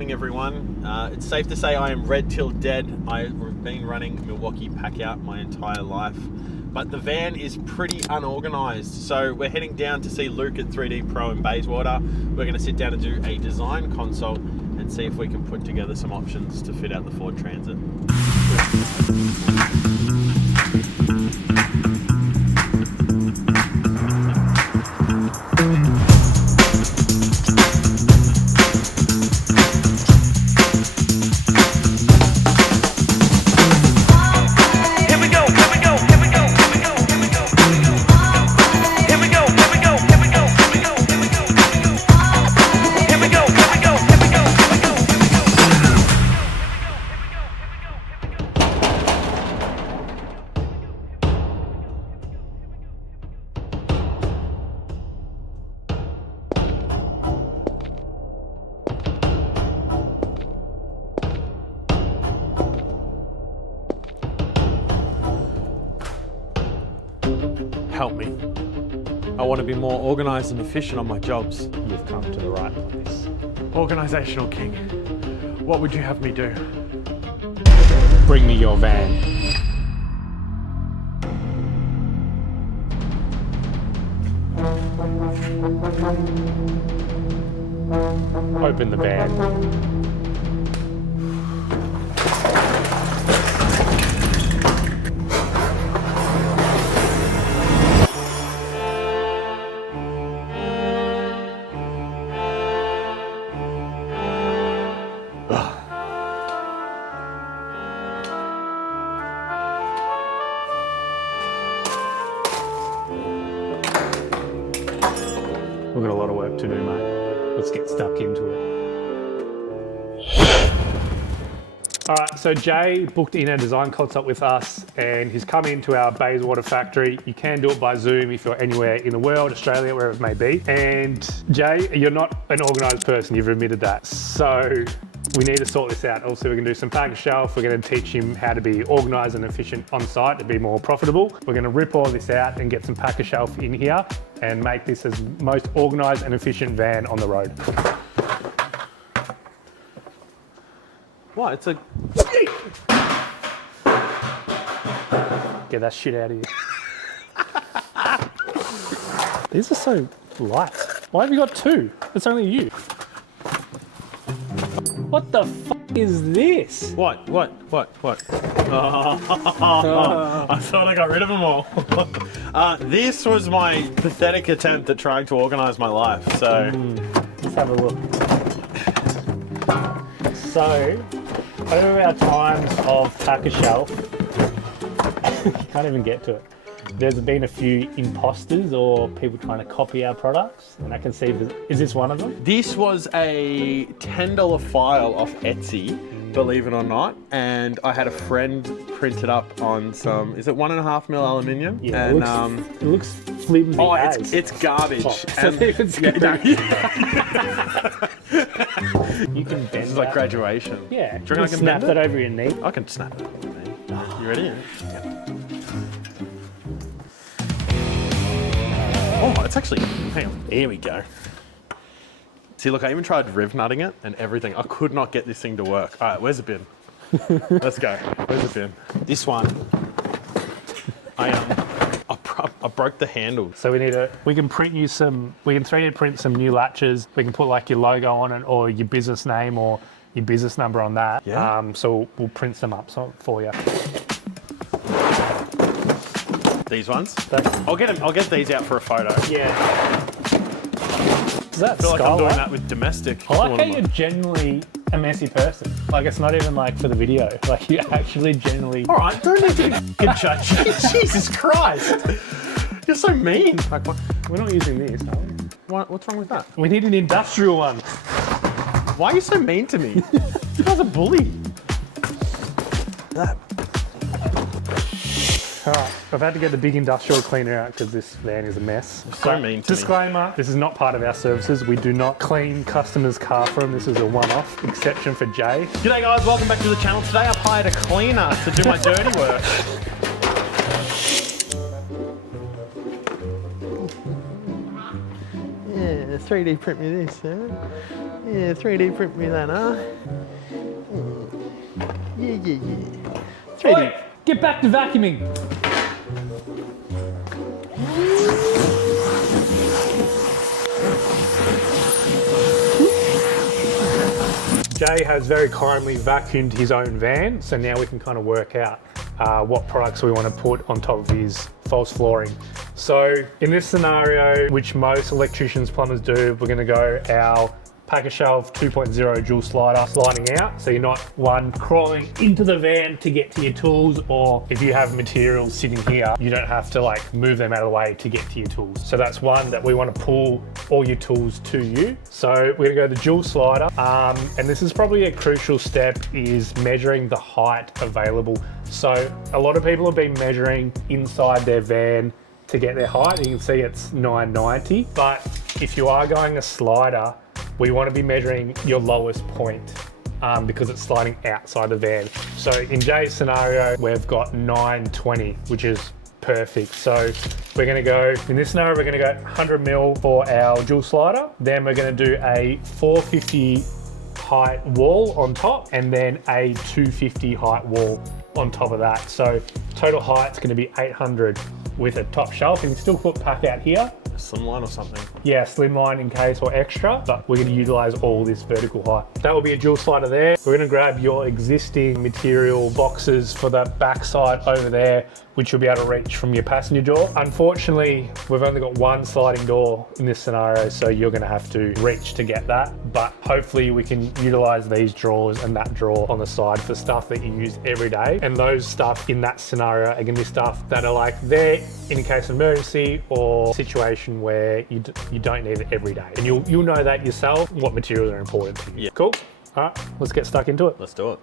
morning everyone. It's safe to say I am red till dead. I've been running Milwaukee PackOut my entire life, but the van is pretty unorganized. So we're heading down to see Luke at 3D Pro in Bayswater. We're going to sit down and do a design consult and see if we can put together some options to fit out the Ford Transit. Help me. I want to be more organised and efficient on my jobs. You've come to the right place. Organisational King, what would you have me do? Bring me your van. Open the van. We've got a lot of work to do, mate. Let's get stuck into it. All right, so Jay booked in a design consult with us and he's come into our Bayswater factory. You can do it by Zoom if you're anywhere in the world, Australia, wherever it may be. And Jay, you're not an organised person, you've admitted that. So we need to sort this out. Also, we're gonna do some packashelf. We're gonna teach him how to be organised and efficient on site to be more profitable. We're gonna rip all this out and get some packashelf in here and make this as most organised and efficient van on the road. What? It's a... Get that shit out of here. These are so light. Why have you got two? It's only you. What the f is this? What? I thought I got rid of them all. This was my pathetic attempt at trying to organise my life, so... Let's have a look. So, over our times of packashelf, you can't even get to it. There's been a few imposters or people trying to copy our products, and I can see, is this one of them? This was a $10 file off Etsy, believe it or not, and I had a friend print it up on some, is it 1.5mm aluminium? Yeah, and it looks flimsy. oh, as. it's garbage. Oh, and, it's You can bend this is like graduation. Yeah, Do you reckon I can snap bend that over your knee. I can snap it over my knee. You ready? Yeah. Oh, it's actually, hang on, here we go. See, look, I even tried riv nutting it and everything. I could not get this thing to work. All right, where's the bin? Let's go. Where's the bin? This one. I broke the handle. So we can print you some, we can 3D print some new latches. We can put like your logo on it or your business name or your business number on that. Yeah. So we'll print some up for you. These ones? I'll get these out for a photo. Yeah. Is that I feel like I'm doing that with domestic. I like how you're generally a messy person. Like it's not even like for the video. Like you actually generally... All right, don't need to fucking judge. Jesus Christ. You're so mean. Like, what? We're not using this, are we? What's wrong with that? We need an industrial one. Why are you so mean to me? You guys are bully. That. All right, I've had to get the big industrial cleaner out because this van is a mess. So mean to me. Disclaimer, this is not part of our services. We do not clean customers' car for them. This is a one-off, exception for Jay. G'day guys, welcome back to the channel. Today I've hired a cleaner to do my dirty work. 3D print me this, huh? Yeah, 3D print me that, huh? Yeah. 3D. Oi, get back to vacuuming. Jay has very kindly vacuumed his own van, so now we can kind of work out what products we want to put on top of his false flooring. So in this scenario, which most electricians, plumbers do, we're going to go our packashelf 2.0 dual slider sliding out. So you're not one crawling into the van to get to your tools, or if you have materials sitting here, you don't have to like move them out of the way to get to your tools. So that's one that we want to pull all your tools to you. So we're gonna go the dual slider. And this is probably a crucial step, is measuring the height available. So a lot of people have been measuring inside their van to get their height. You can see it's 990, but if you are going a slider, we want to be measuring your lowest point because it's sliding outside the van. So in Jay's scenario, we've got 920, which is perfect. So we're going to go, in this scenario, we're going to go 100 mil for our dual slider. Then we're going to do a 450 height wall on top, and then a 250 height wall on top of that. So total height's going to be 800 with a top shelf. You can still put PackOut here. Slimline or something. Yeah, slimline in case, or extra, but we're going to utilize all this vertical height. That will be a dual slider there. We're going to grab your existing material boxes for the backside over there, which you'll be able to reach from your passenger door. Unfortunately, we've only got one sliding door in this scenario, so you're going to have to reach to get that. But hopefully we can utilize these drawers and that drawer on the side for stuff that you use every day. And those stuff in that scenario are going to be stuff that are like there in case of emergency or situation where you don't need it every day. And you'll know that yourself, what materials are important to you. Yeah. Cool. All right, let's get stuck into it. Let's do it.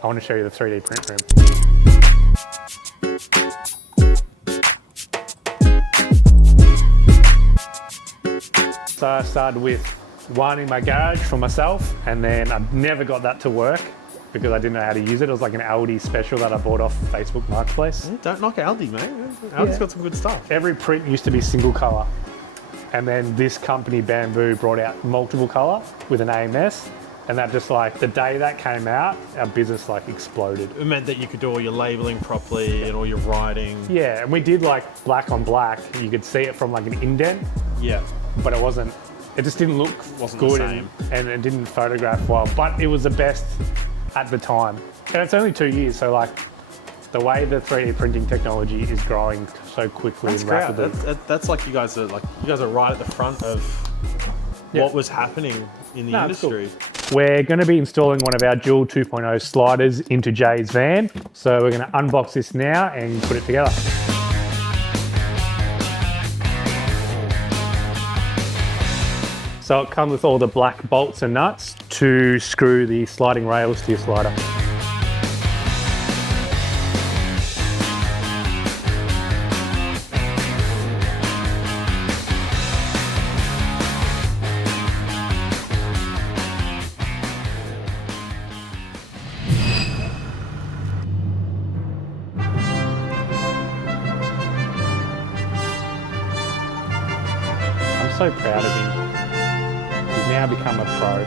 I want to show you the 3D print room. So I started with one in my garage for myself, and then I never got that to work because I didn't know how to use it. It was like an Aldi special that I bought off Facebook Marketplace. Don't knock Aldi, mate. Aldi's got some good stuff. Every print used to be single color. And then this company, Vanbuild, brought out multiple color with an AMS. And that just like, the day that came out, our business like exploded. It meant that you could do all your labeling properly and all your writing. Yeah, and we did like black on black. You could see it from like an indent. Yeah. But it just didn't look good, and it didn't photograph well. But it was the best at the time. And it's only 2 years, so like the way the 3D printing technology is growing so quickly and rapidly. That's like you guys are right at the front of what was happening in the industry. Cool. We're going to be installing one of our dual 2.0 sliders into Jay's van. So we're going to unbox this now and put it together. So it comes with all the black bolts and nuts to screw the sliding rails to your slider. I'm so proud of him. He's now become a pro.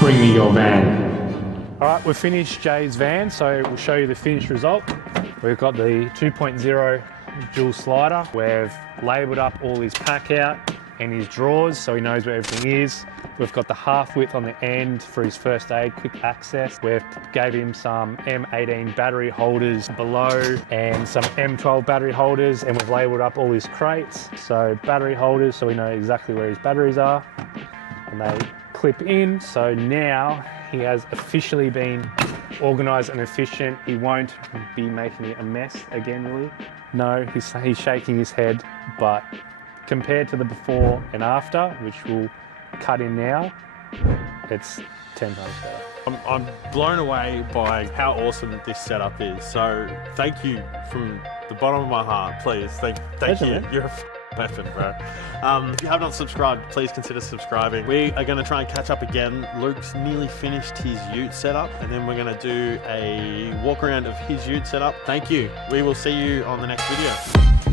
Bring me your van. All right, we've finished Jay's van, so we'll show you the finished result. We've got the 2.0 dual slider. We've labelled up all his PackOut and his drawers so he knows where everything is. We've got the half width on the end for his first aid, quick access. We've gave him some M18 battery holders below and some M12 battery holders, and we've labelled up all his crates. So battery holders, so we know exactly where his batteries are, and they clip in. So now he has officially been organised and efficient. He won't be making a mess again, will he? No, he's shaking his head, but compared to the before and after, which we'll cut in now, it's 10 times better. I'm blown away by how awesome this setup is. So thank you from the bottom of my heart, please. Thank you. Man. You're a weapon, bro. If you have not subscribed, please consider subscribing. We are going to try and catch up again. Luke's nearly finished his ute setup, and then we're going to do a walk around of his ute setup. Thank you. We will see you on the next video.